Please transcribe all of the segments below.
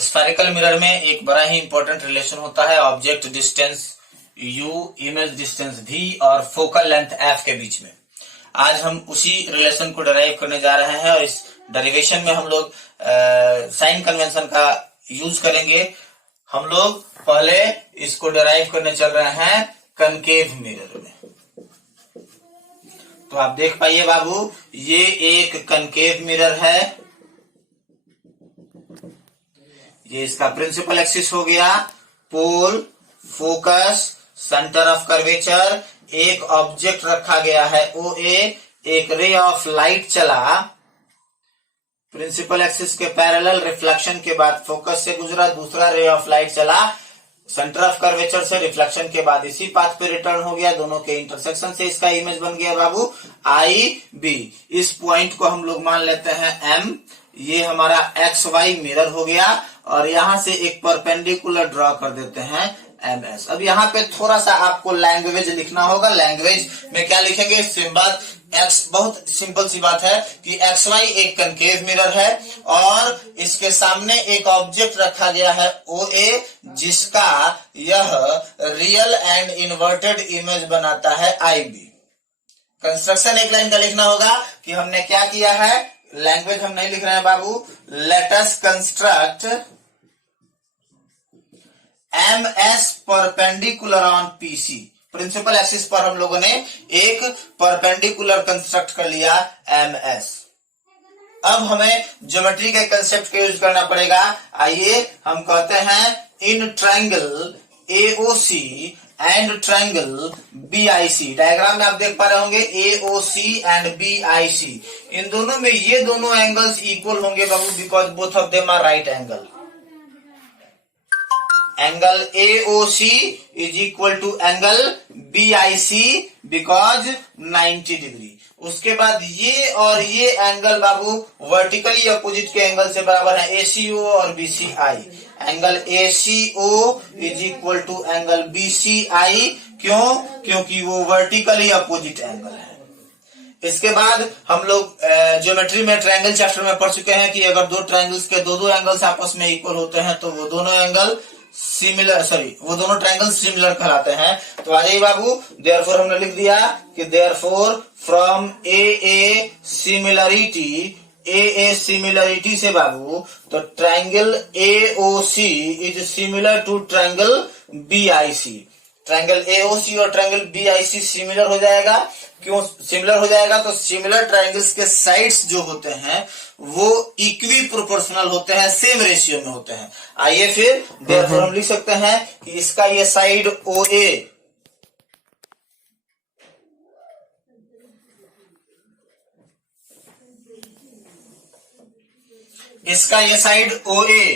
Spherical mirror में एक बड़ा ही इंपॉर्टेंट रिलेशन होता है object distance u, image distance v और फोकल लेंथ f के बीच में। आज हम उसी रिलेशन को डिराइव करने जा रहे हैं और इस डेरिवेशन में हम लोग साइन कन्वेंशन का यूज करेंगे। हम लोग पहले इसको डिराइव करने चल रहे हैं कनकेव मिरर में। तो आप देख पाइए बाबू, ये एक कनकेव मिरर है, ये इसका प्रिंसिपल एक्सिस हो गया, पोल, फोकस, सेंटर ऑफ कर्वेचर, एक ऑब्जेक्ट रखा गया है OA, एक रे ऑफ लाइट चला प्रिंसिपल एक्सिस के पैरेलल, रिफ्लेक्शन के बाद फोकस से गुजरा, दूसरा रे ऑफ लाइट चला सेंटर ऑफ कर्वेचर से, रिफ्लेक्शन के बाद इसी पाथ पे रिटर्न हो गया, दोनों के इंटरसेक्शन से इसका इमेज बन गया बाबू IB। इस पॉइंट को हम लोग मान लेते हैं M, ये हमारा XY मिरर हो गया और यहां से एक परपेंडिकुलर ड्रॉ कर देते हैं MS। अब यहाँ पे थोड़ा सा आपको लैंग्वेज लिखना होगा। लैंग्वेज में क्या लिखेंगे? सिंबल X, बहुत सिंपल सी बात है कि XY एक कनकेव मिरर है और इसके सामने एक ऑब्जेक्ट रखा गया है OA, जिसका यह रियल एंड इन्वर्टेड इमेज बनाता है IB। कंस्ट्रक्शन एक लाइन का लिखना होगा कि हमने क्या किया है। लैंग्वेज हम नहीं लिख रहे हैं बाबू। Let us construct MS perpendicular on PC। Principal axis पर हम लोगों ने एक परपेंडिकुलर कंस्ट्रक्ट कर लिया MS। अब हमें ज्योमेट्री के कंसेप्ट का यूज करना पड़ेगा। आइए हम कहते हैं in triangle AOC and triangle BIC। Diagram में आप देख पा रहे होंगे AOC एंड BIC, इन दोनों में ये दोनों एंगल्स इक्वल होंगे बाबू, because both of them are right angle. Angle AOC is equal to angle BIC because 90 degree. उसके बाद ये और ये एंगल बाबू वर्टिकली अपोजिट के एंगल से बराबर है, ACO और BCI। Angle ACO is equal to angle BCI। क्यों? क्योंकि वो वर्टिकली अपोजिट एंगल है। इसके बाद हम लोग ज्योमेट्री में ट्रायंगल चैप्टर में पढ़ चुके हैं कि अगर दो ट्रायंगल्स के दो एंगल्स आपस में इक्वल होते हैं तो वो दोनों ट्रायंगल सिमिलर कहलाते हैं। तो आ जाइए बाबू, देयरफॉर हमने लिख दिया कि देयरफॉर फ्रॉम AA सिमिलरिटी से बाबू, तो triangle AOC is similar to triangle BIC। Triangle AOC और ट्रायंगल BIC सिमिलर हो जाएगा। क्यों सिमिलर हो जाएगा? तो सिमिलर ट्रायंगल्स के साइड्स जो होते हैं वो इक्वी प्रोपोर्शनल होते हैं, सेम रेशियो में होते हैं। आइए फिर देयरफॉर हम लिख सकते हैं कि इसका ये साइड OA, इसका ये साइड OA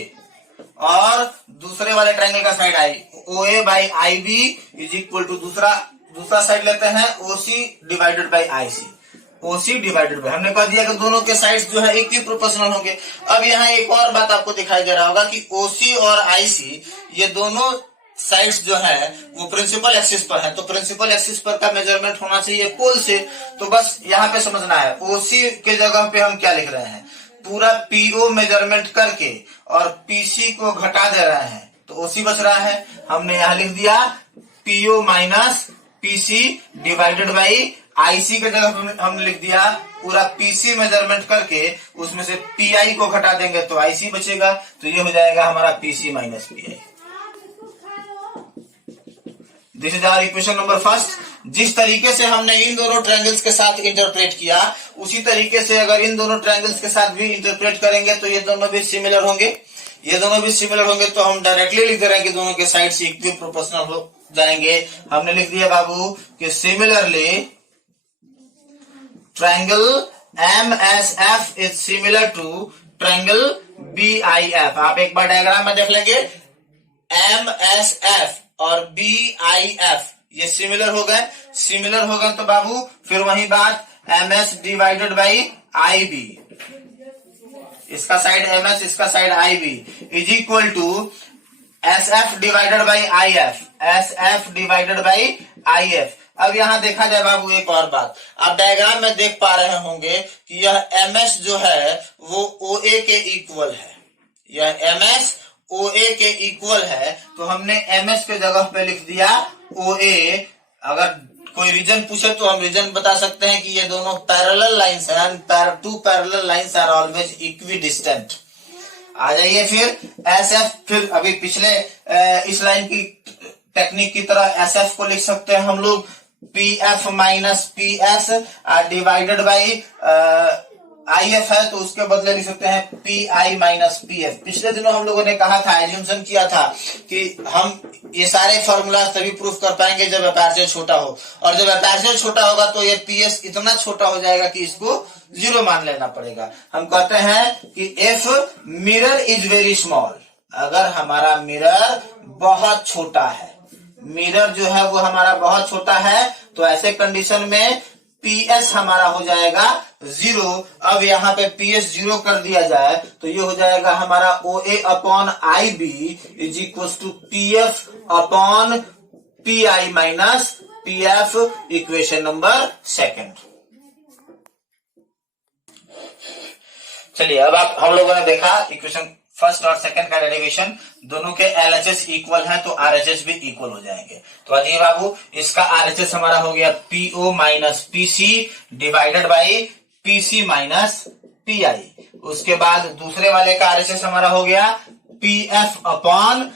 और दूसरे वाले ट्रायंगल का side OA by IB is equal to दूसरा साइड लेते हैं OC divided by IC। OC divided by, हमने कह दिया कि दोनों के साइड्स जो है इक्वी प्रोपोर्शनल होंगे। अब यहाँ एक और बात आपको दिखाई दे रहा होगा कि OC और IC ये दोनों साइड्स जो है वो प्रिंसिपल एक्सिस पर है। तो प्रिंसिपल एक्सिस पर का मेजरमेंट होना चाहिए पोल से। तो बस यहाँ पे समझना है, OC के जगह पे हम क्या लिख रहे हैं, पूरा PO मेजरमेंट करके और PC को घटा दे रहे हैं तो OC बच रहा है। हमने यहाँ लिख दिया PO minus PC divided by IC के जगह हमने लिख दिया पूरा PC मेजरमेंट करके उसमें से PI को घटा देंगे तो IC बचेगा। तो ये हो जाएगा हमारा PC minus PI। This is our equation number first. जिस तरीके से हमने इन दोनों ट्रायंगल्स के साथ इंटरप्रेट किया, उसी तरीके से अगर इन दोनों ट्रायंगल्स के साथ भी इंटरप्रेट करेंगे तो ये दोनों भी सिमिलर होंगे। तो हम डायरेक्टली लिख दे रहे हैं कि दोनों के साइड से इक्वी प्रोपोर्शनल हो जाएंगे। हमने लिख दिया बाबू कि similarly triangle MSF is similar to triangle BIF। आप एक बार डायग्राम में देख लेंगे, MSF और BIF ये सिमिलर हो गए तो बाबू फिर वही बात MS डिवाइडेड बाई IB, इसका साइड MS इसका side IB is equal to SF divided by IF। अब यहाँ देखा जाए बाबू एक और बात, आप डायग्राम में देख पा रहे होंगे कि यह MS जो है वो OA के इक्वल है। यह MS OA के इक्वल है तो हमने MS के जगह पे लिख दिया OA। अगर कोई रीजन पूछे तो हम रीजन बता सकते हैं कि ये दोनों पैरेलल लाइंस हैं and two parallel lines are always equidistant. आ जाइए फिर SF, फिर अभी पिछले इस लाइन की टेक्निक की तरह SF को लिख सकते हैं हम लोग PF minus PS divided by IF है तो उसके बदले लिख सकते हैं PI माइनस PF। पिछले दिनों हम लोगों ने कहा था, एज्यूमशन किया था कि हम ये सारे फॉर्मूला तभी प्रूफ कर पाएंगे जब अपर्चर छोटा हो, और जब अपर्चर छोटा होगा तो ये PS इतना छोटा हो जाएगा कि इसको 0 मान लेना पड़ेगा। हम कहते हैं कि if mirror is very small, अगर हमारा मिरर बहुत छोटा है, मिरर जो है वो हमारा बहुत छोटा है, तो ऐसे कंडीशन में PS हमारा हो जाएगा 0। अब यहाँ पे PS 0 कर दिया जाए तो ये हो जाएगा हमारा OA upon IB is equal to PF upon PI minus PF, equation number 2। चलिए अब आप हम लोगों ने देखा इक्वेशन फर्स्ट और सेकंड का डेरिवेशन, दोनों के LHS इक्वल है तो RHS भी इक्वल हो जाएंगे। तो अजीब बाबू, इसका RHS हमारा हो गया PO minus PC divided by PC minus PI। उसके बाद दूसरे वाले का RHS हमारा हो गया PF upon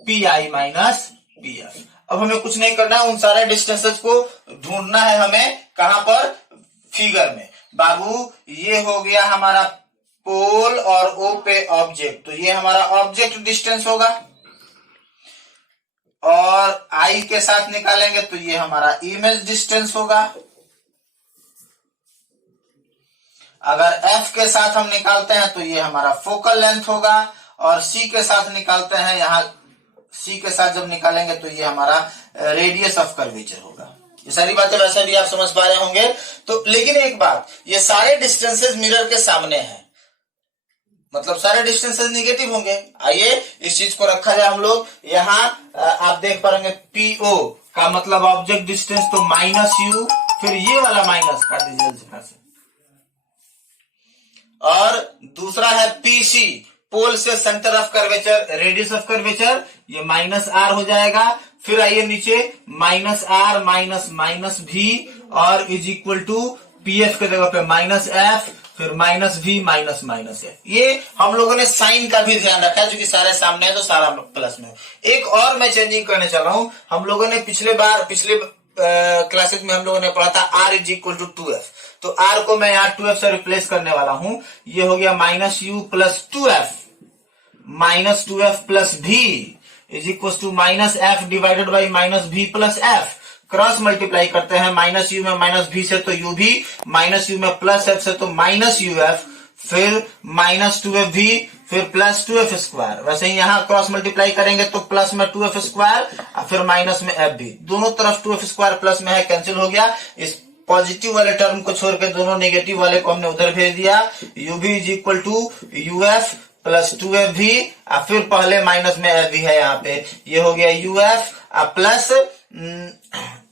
PI minus PF। अब हमें कुछ नहीं करना, उन सारे डिस्टेंसेस को ढूंढना है हमें। कहां पर? फिगर में। बाबू ये हो गया हमारा पोल और O पे ऑब्जेक्ट, तो ये हमारा ऑब्जेक्ट डिस्टेंस होगा, और I के साथ निकालेंगे तो ये हमारा इमेज डिस्टेंस होगा। अगर F के साथ हम निकालते हैं तो ये हमारा फोकल लेंथ होगा, और C के साथ निकालते हैं, यहां C के साथ जब निकालेंगे तो ये हमारा रेडियस ऑफ कर्वेचर होगा। ये सारी बातें वैसे भी आप समझ पा रहे होंगे। तो लेकिन एक बात, ये सारे डिस्टेंसेस मिरर के सामने हैं, मतलब सारे डिस्टेंसेस नेगेटिव होंगे। आइए इस चीज को रखा जाए हम लोग। यहाँ आप देख पा रहे PO का मतलब ऑब्जेक्ट डिस्टेंस, तो माइनस U, फिर ये वाला माइनस काट दीजिए से, और दूसरा है PC पोल से centre of curvature, radius of curvature, ये माइनस R हो जाएगा। फिर आइए नीचे minus R minus minus V और इज इक्वल टू PF के जगह पे माइनस F, फिर minus V minus minus F। ये हम लोगों ने साइन का भी ध्यान रखा है, क्योंकि सारे सामने है तो सारा प्लस में। एक और मैं चेंजिंग करने चल रहा हूं। हम लोगों ने पिछले क्लासेस में हम लोगों ने पढ़ा था R is equal to 2F, तो R को मैं यहाँ 2F से रिप्लेस करने वाला हूं। ये हो गया minus U plus 2F minus 2F plus V is equal to minus F divided by minus V plus F। Cross multiply करते हैं, माइनस U में माइनस V से तो UV, माइनस U में प्लस F से तो माइनस UF, फिर minus 2FV, फिर प्लस 2F स्क्वायर। वैसे ही यहाँ क्रॉस मल्टीप्लाई करेंगे तो प्लस में 2F स्क्वायर, फिर माइनस में FV। दोनों तरफ 2F स्क्वायर प्लस में है, कैंसिल हो गया। इस पॉजिटिव वाले टर्म को छोड़ के दोनों नेगेटिव वाले को हमने उधर भेज दिया। UV is equal to UF plus 2FV, फिर पहले माइनस में FV है यहाँ पे, ये हो गया UF प्लस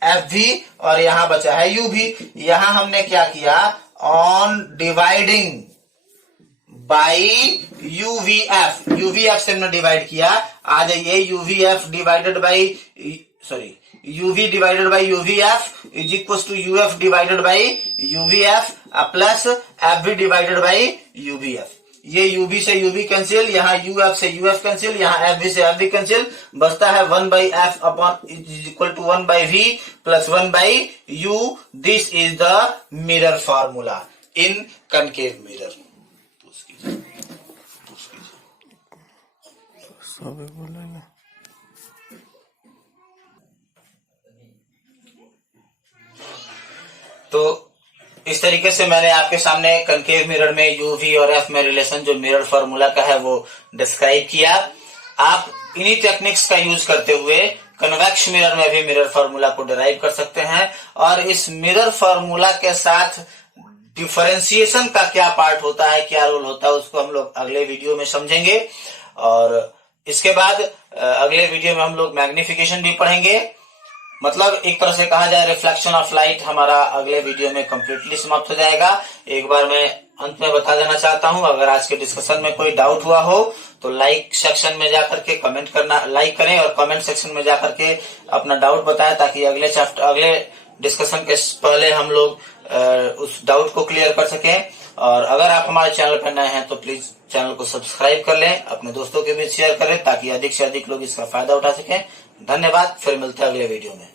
FV, और यहाँ बचा है UV। यहाँ हमने क्या किया, ऑन डिवाइडिंग बाई UVF से हमने डिवाइड किया। आ जाइए UVF divided by UV divided by UVF is equal to UF divided by UVF plus FV divided by UVF। ये UV से UV कैंसिल, यहाँ UF से UF कैंसिल, यहाँ FV से FV कैंसिल, बचता है 1 by F upon is equal to 1 by V plus 1 by U। This is the mirror formula in concave mirror. तो इस तरीके से मैंने आपके सामने कनकेव मिरर में UV और F में रिलेशन जो मिरर फॉर्मूला का है वो डिस्क्राइब किया। आप इन्हीं टेक्निक्स का यूज करते हुए कन्वेक्स मिरर में भी मिरर फॉर्मूला को डिराइव कर सकते हैं, और इस मिरर फॉर्मूला के साथ डिफरेंशिएशन का क्या पार्ट होता है, क्या रोल होता है, उसको हम लोग अगले वीडियो में समझेंगे। और इसके बाद अगले वीडियो में हम लोग मैग्निफिकेशन भी पढ़ेंगे। मतलब एक तरह से कहा जाए रिफ्लेक्शन ऑफ लाइट हमारा अगले वीडियो में कंप्लीटली समाप्त हो जाएगा। एक बार मैं अंत में बता देना चाहता हूँ, अगर आज के डिस्कशन में कोई डाउट हुआ हो तो लाइक सेक्शन में जाकर के कमेंट करना, लाइक करें और कमेंट सेक्शन में जाकर के अपना डाउट बताएं, ताकि अगले डिस्कशन के पहले हम लोग उस डाउट को क्लियर कर सकें। और अगर आप हमारे चैनल पर नए हैं तो प्लीज चैनल को सब्सक्राइब कर लें, अपने दोस्तों के बीच शेयर करें, ताकि अधिक से अधिक लोग इसका फायदा उठा सकें। धन्यवाद, फिर मिलते हैं अगले वीडियो में।